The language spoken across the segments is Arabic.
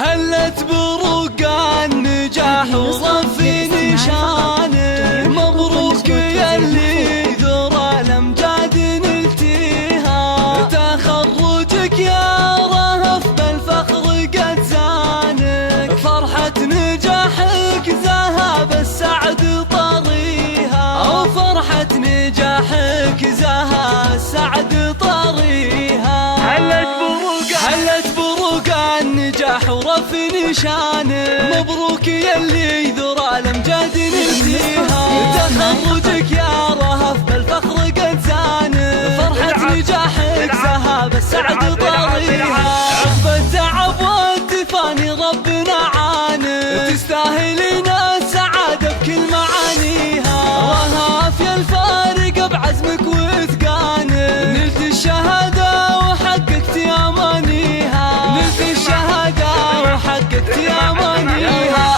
هلت برقع النجاح وصفي نشانه، مبروك يلي ذرى الامجاد نلتيها، تخرجك يا رهف بالفخر قد زانك، فرحة نجاحك ذهب السعد طريها، وفرحة نجاحك زها السعد طريها. هلت بروقع النجاح ورفي نشانه، مبروك يلي ذرى الامجاد نلتيها، تخرجك يا رهف بالفخر قد زانه، فرحة نجاحك ذهب السعد طريها، عقب التعب والتفاني ربنا عانه، تستاهلين السعادة بكل معانيها، رهف يا الفارق بعزمك واتقانه، نلت الشهادة وحققت امانيها، نلت الشهادة وحققت امانيها،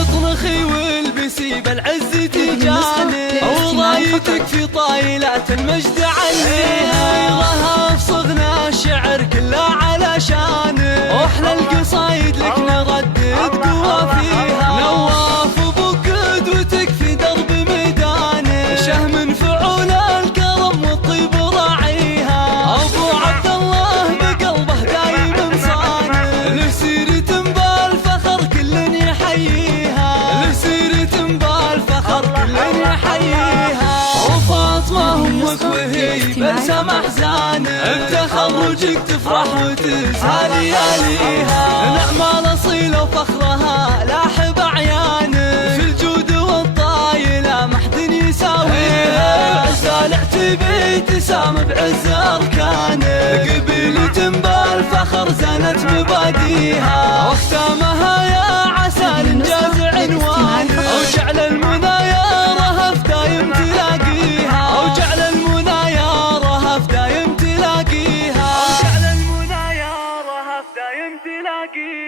اطنخي والبسي بالعز تجاني، ورايتك في طايلات المجد عليها، رهف صغنا الشعر كله علشانه، واحلى القصايد لك نردد قوافيها، نواف ابوك قدوتك في درب ميدانه، شهم فعول الكرم والطيب راعيها، ابو عبد الله بقلبه دايم صانه، له سيرة بالفخر كل يحييها، له سيرة بالفخر كل يحييها، وفاطمة امك وهي بلسم احزانه، بتخرجك تفرح وتزهى لياليها، نعم الاصيله وفخرها لاح بعيانه، في الجود والطايله ما حد يساويها، عسى العتبي تسام بعز اركانه، قبيلة بالفخر زانت مباديها، واختامها يا عسى الانجاز عنوانه، وجعل المنى يا رهف دايم تلاقيها، وجعل المنى يا رهف دايم تلاقيها، وجعل المنى يا رهف دايم تلاقيها.